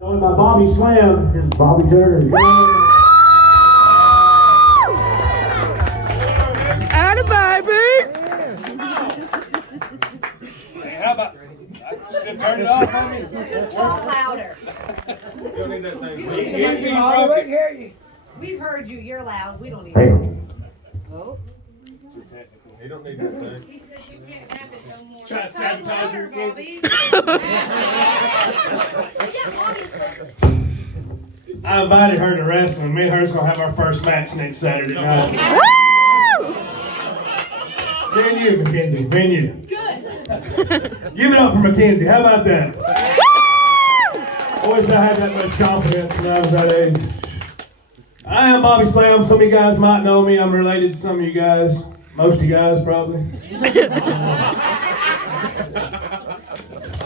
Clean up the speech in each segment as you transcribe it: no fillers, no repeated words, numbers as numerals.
Joined by Bobby Slam and Bobby Turner. Atta baby! How about turn it off on me? Talk louder. You don't need that thing. We've heard you. You're loud. We don't need Hey. it. Too technical. You don't need that thing. He said you can't have it no more. Try to sabotage your I invited her to wrestling. Me and her's gonna have our first match next Saturday night. Me and you, Mackenzie. Me and you. Good. Give it up for Mackenzie. How about that? Always I had that much confidence when I was that age. I am Bobby Slam. Some of you guys might know me. I'm related to some of you guys. Most of you guys, probably.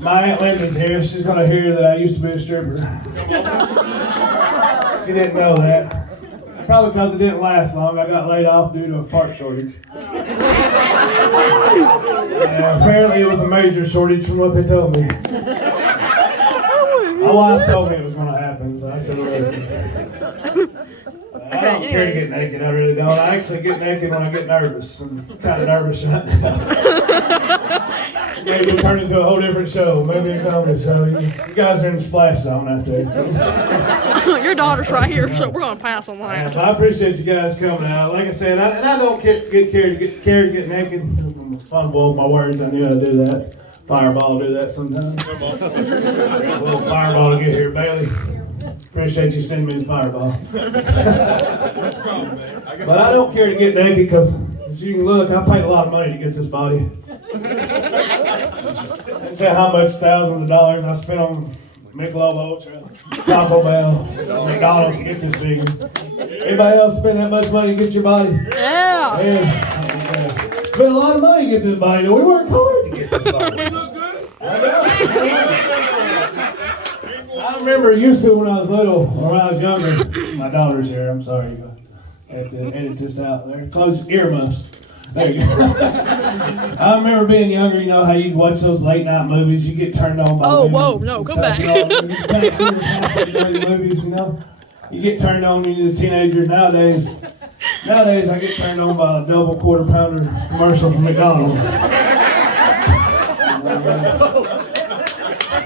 My Aunt Linda's here. She's going to hear that I used to be a stripper. She didn't know that. Probably because it didn't last long. I got laid off due to a part shortage. Apparently it was a major shortage from what they told me. My wife told me it was going to happen, so I said, listen. I don't care to get naked, I really don't. I actually get naked when I get nervous. I'm kind of nervous right now. Maybe it'll turn into a whole different show, maybe a comedy show. You guys are in the splash zone out there. Your daughter's right here, so we're gonna pass on that. I appreciate you guys coming out. Like I said, I don't get scared to get naked. I'm a fun boy with my words. I knew I'd do that. Fireball do that sometimes. A little fireball to get here, Bailey. Appreciate you sending me the fireball. But I don't care to get naked because, as you can look, I paid a lot of money to get this body. I can tell how much thousands of dollars I spent on Michelob Ultra, Taco Bell, McDonald's to get this figure. Anybody else spend that much money to get your body? Yeah. Spent a lot of money to get this body. We worked hard to get this body. You look good. I remember used to when I was little, or when I was younger. My daughter's here. I'm sorry. I have to edit this out there. Close your earmuffs. There you go. I remember being younger, you know how you'd watch those late night movies, you get turned on by women. Whoa, no, come back. Movies, you know? You get turned on when you're a teenager. Nowadays I get turned on by a double quarter pounder commercial from McDonald's.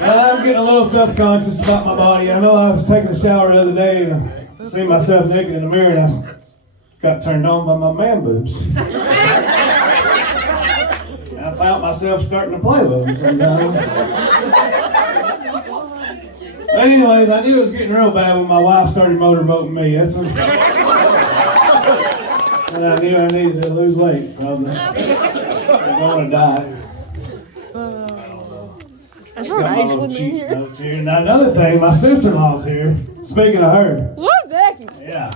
I'm getting a little self-conscious about my body. I know I was taking a shower the other day and I seen myself naked in the mirror and I got turned on by my man boobs. I found myself starting to play with them sometimes. But anyways, I knew it was getting real bad when my wife started motorboating me. And I knew I needed to lose weight. Probably. I'm going to die. Is there an age limit in here? Now another thing, my sister-in-law's here. Speaking of her. What, Becky? Yeah.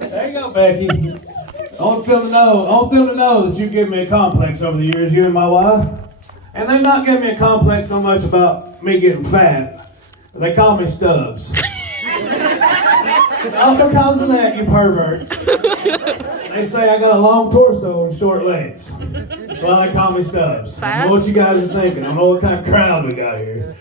There you go, Becky. I want them to know that you give me a complex over the years, you and my wife. And they're not giving me a complex so much about me getting fat. They call me Stubbs. All because of that, you perverts. They say I got a long torso and short legs. That's why they call me Stubbs. I don't know what you guys are thinking. I don't know what kind of crowd we got here.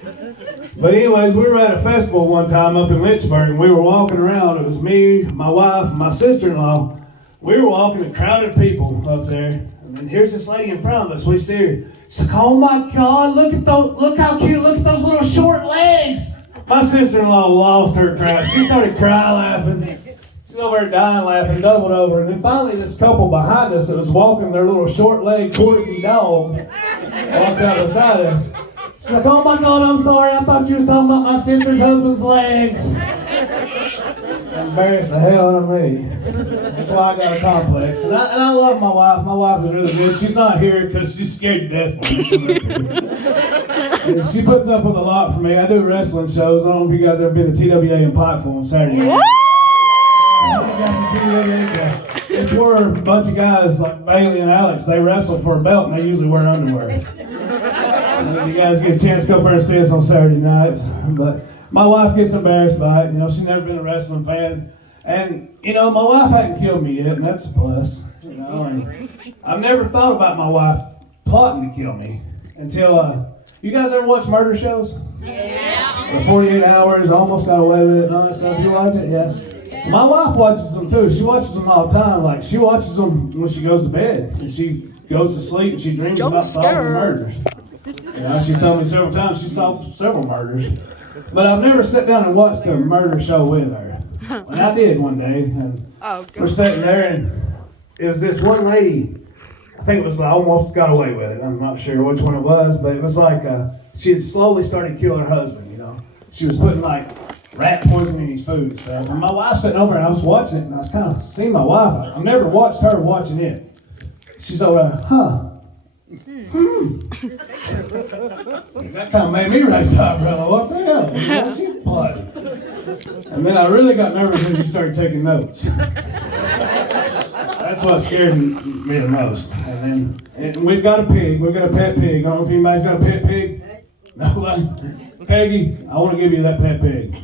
But anyways, we were at a festival one time up in Lynchburg, and we were walking around. It was me, my wife, and my sister-in-law. We were walking with crowded people up there. And then here's this lady in front of us. We see her. She's like, oh my God, look how cute, look at those little short legs. My sister-in-law lost her crap. She started crying, laughing. She's over there dying, laughing, doubled over. And then finally this couple behind us that was walking their little short-legged corgi dog walked out beside us. She's like, oh my God, I'm sorry. I thought you was talking about my sister's husband's legs. Embarrassed the hell out of me. That's why I got a complex. And I love my wife. My wife is really good. She's not here because she's scared to death when I come up here. And she puts up with a lot for me. I do wrestling shows. I don't know if you guys ever been to TWA in Pikeville on Saturday night. It's where a bunch of guys like Bailey and Alex, they wrestle for a belt and they usually wear underwear. And you guys get a chance to come up there and see us on Saturday nights. But my wife gets embarrassed by it. You know, she's never been a wrestling fan. And, you know, my wife hadn't killed me yet, and that's a plus. You know, and I've never thought about my wife plotting to kill me until, you guys ever watch murder shows? Yeah. The 48 Hours, Almost Got Away with It, and all that stuff. You watch it? Yeah. My wife watches them too. She watches them all the time. Like, she watches them when she goes to bed. And she goes to sleep and she dreams about solving murders. You know, she told me several times she solved several murders. But I've never sat down and watched a murder show with her. And I did one day. And we're sitting there, and it was this one lady. I think it was Almost Got Away with It. I'm not sure which one it was, but it was like she had slowly started killing her husband, you know. She was putting like rat poison in his food and stuff. And my wife sitting over and I was watching it, and I was kind of seeing my wife. I've never watched her watching it. She's over there, That kind of made me raise an eyebrow. What the hell? What's she blood? And then I really got nervous when she started taking notes. That's what scared me the most. And we've got a pig. We've got a pet pig. I don't know if anybody's got a pet pig. Nobody? Peggy, I want to give you that pet pig.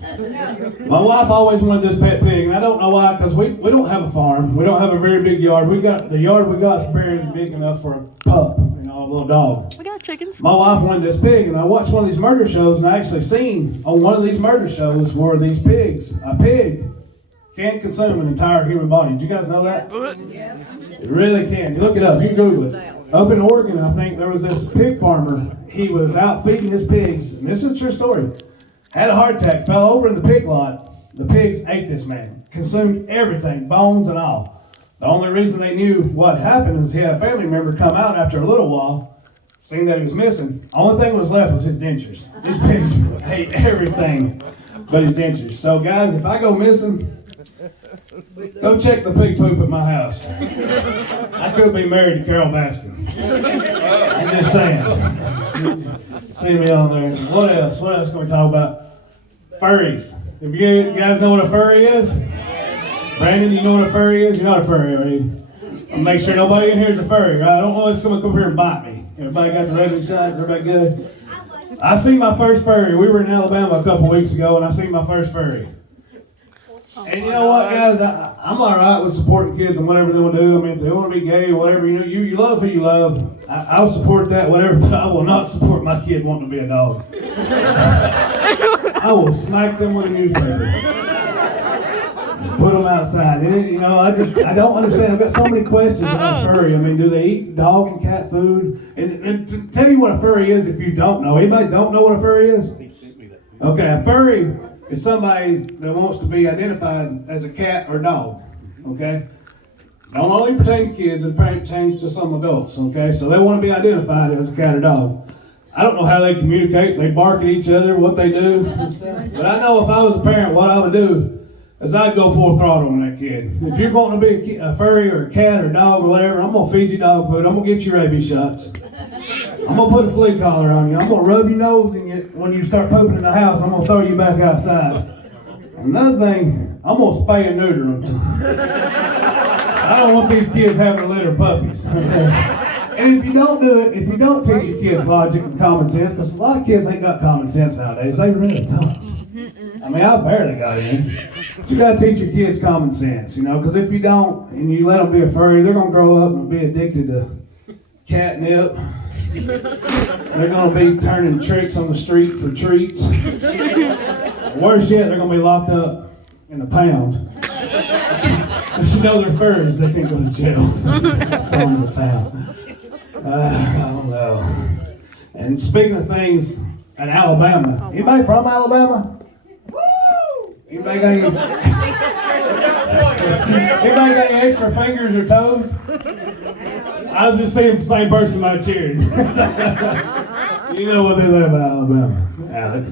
My wife always wanted this pet pig, and I don't know why, because we don't have a farm. We don't have a very big yard. The yard we got is very big enough for a pup, you know, a little dog. We got chickens. My wife wanted this pig, and I watched one of these murder shows, and I actually seen on one of these murder shows where a pig can consume an entire human body. Did you guys know that? It really can. You look it up. You can Google it. Up in Oregon, I think there was this pig farmer. He was out feeding his pigs, and this is a true story. Had a heart attack, fell over in the pig lot. The pigs ate this man, consumed everything, bones and all. The only reason they knew what happened is he had a family member come out after a little while, seeing that he was missing. The only thing that was left was his dentures. These pigs ate everything but his dentures. So guys, if I go missing, go check the pig poop at my house. I could be married to Carol Baskin. I'm just saying. See me on there. What else? What else can we talk about? Furries. If you guys know what a furry is? Brandon, you know what a furry is? You're not a furry, are you? I'll make sure nobody in here is a furry, right? I don't know what's going to come here and bite me. Everybody got the regular shots? Everybody good? I seen my first furry. We were in Alabama a couple weeks ago, and I seen my first furry. And you know what, guys? I'm all right with supporting kids and whatever they want to do. I mean, if they want to be gay or whatever, you know, you love who you love. I'll support that, whatever, but I will not support my kid wanting to be a dog. I will smack them with a newspaper. Put them outside. And, you know, I don't understand. I've got so many questions about furry. I mean, do they eat dog and cat food? And to tell you what a furry is if you don't know. Anybody don't know what a furry is? Okay, a furry is somebody that wants to be identified as a cat or dog, okay? Don't only pertain to kids, it pertains to some adults, okay? So they want to be identified as a cat or dog. I don't know how they communicate. They bark at each other, what they do. But I know if I was a parent, what I would do is I'd go full throttle on that kid. If you're going to be a furry or a cat or dog or whatever, I'm going to feed you dog food. I'm going to get you rabies shots. I'm going to put a flea collar on you. I'm going to rub your nose in you. When you start pooping in the house, I'm going to throw you back outside. Another thing, I'm going to spay and neuter them. I don't want these kids having a litter of puppies. And if you don't do it, if you don't teach your kids logic and common sense, because a lot of kids ain't got common sense nowadays, they really don't. I mean, I barely got in. But you got to teach your kids common sense, you know, because if you don't, and you let them be a furry, they're going to grow up and be addicted to catnip. They're going to be turning tricks on the street for treats. Worse yet, they're going to be locked up in the pound. If you know they're furries, they can go to jail. Going to the town. I don't know. And speaking of things in Alabama, anybody from Alabama? Anybody got any extra fingers or toes? I was just seeing the same person in my chair. You know what they love about Alabama, Alex.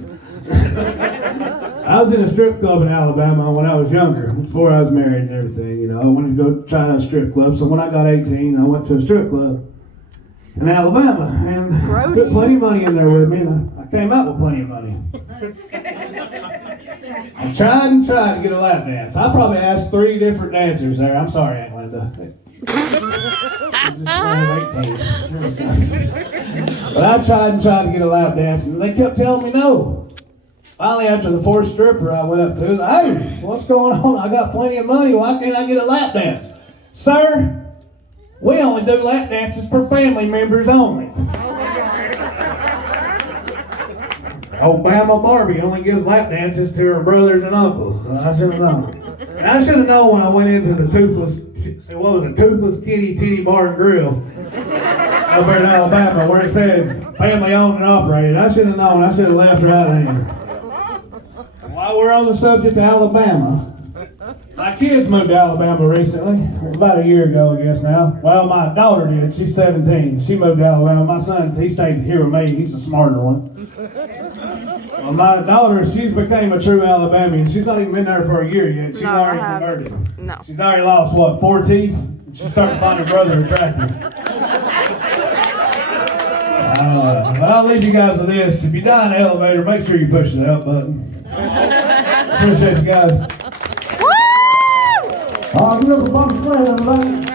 I was in a strip club in Alabama when I was younger, before I was married and everything. You know, I wanted to go try out a strip club. So when I got 18, I went to a strip club in Alabama and put plenty of money in there with me, and I came out with plenty of money. I tried and tried to get a lap dance. I probably asked 3 different dancers there. I'm sorry, Aunt Linda. I was 18. But I tried and tried to get a lap dance, and they kept telling me no. Finally, after the 4th stripper I went up to, hey, what's going on? I got plenty of money. Why can't I get a lap dance? Sir, we only do lap dances for family members only. Old Bama Barbie only gives lap dances to her brothers and uncles. I should have known. And I should have known when I went into the Toothless Kitty Titty Bar and Grill up there in Alabama where it said family owned and operated. I should have known. I should have left right then. While we're on the subject of Alabama, my kids moved to Alabama recently. It was about a year ago, I guess now. Well, my daughter did. She's 17. She moved to Alabama. My son, he stayed here with me. He's a smarter one. Well, my daughter, she's became a true Alabamian. She's not even been there for a year yet. She's already converted. No. She's already lost, 4 teeth? She started to find her brother attractive. But I'll leave you guys with this. If you die in the elevator, make sure you push the help button. Appreciate you guys. Woo! Give us a bump of everybody.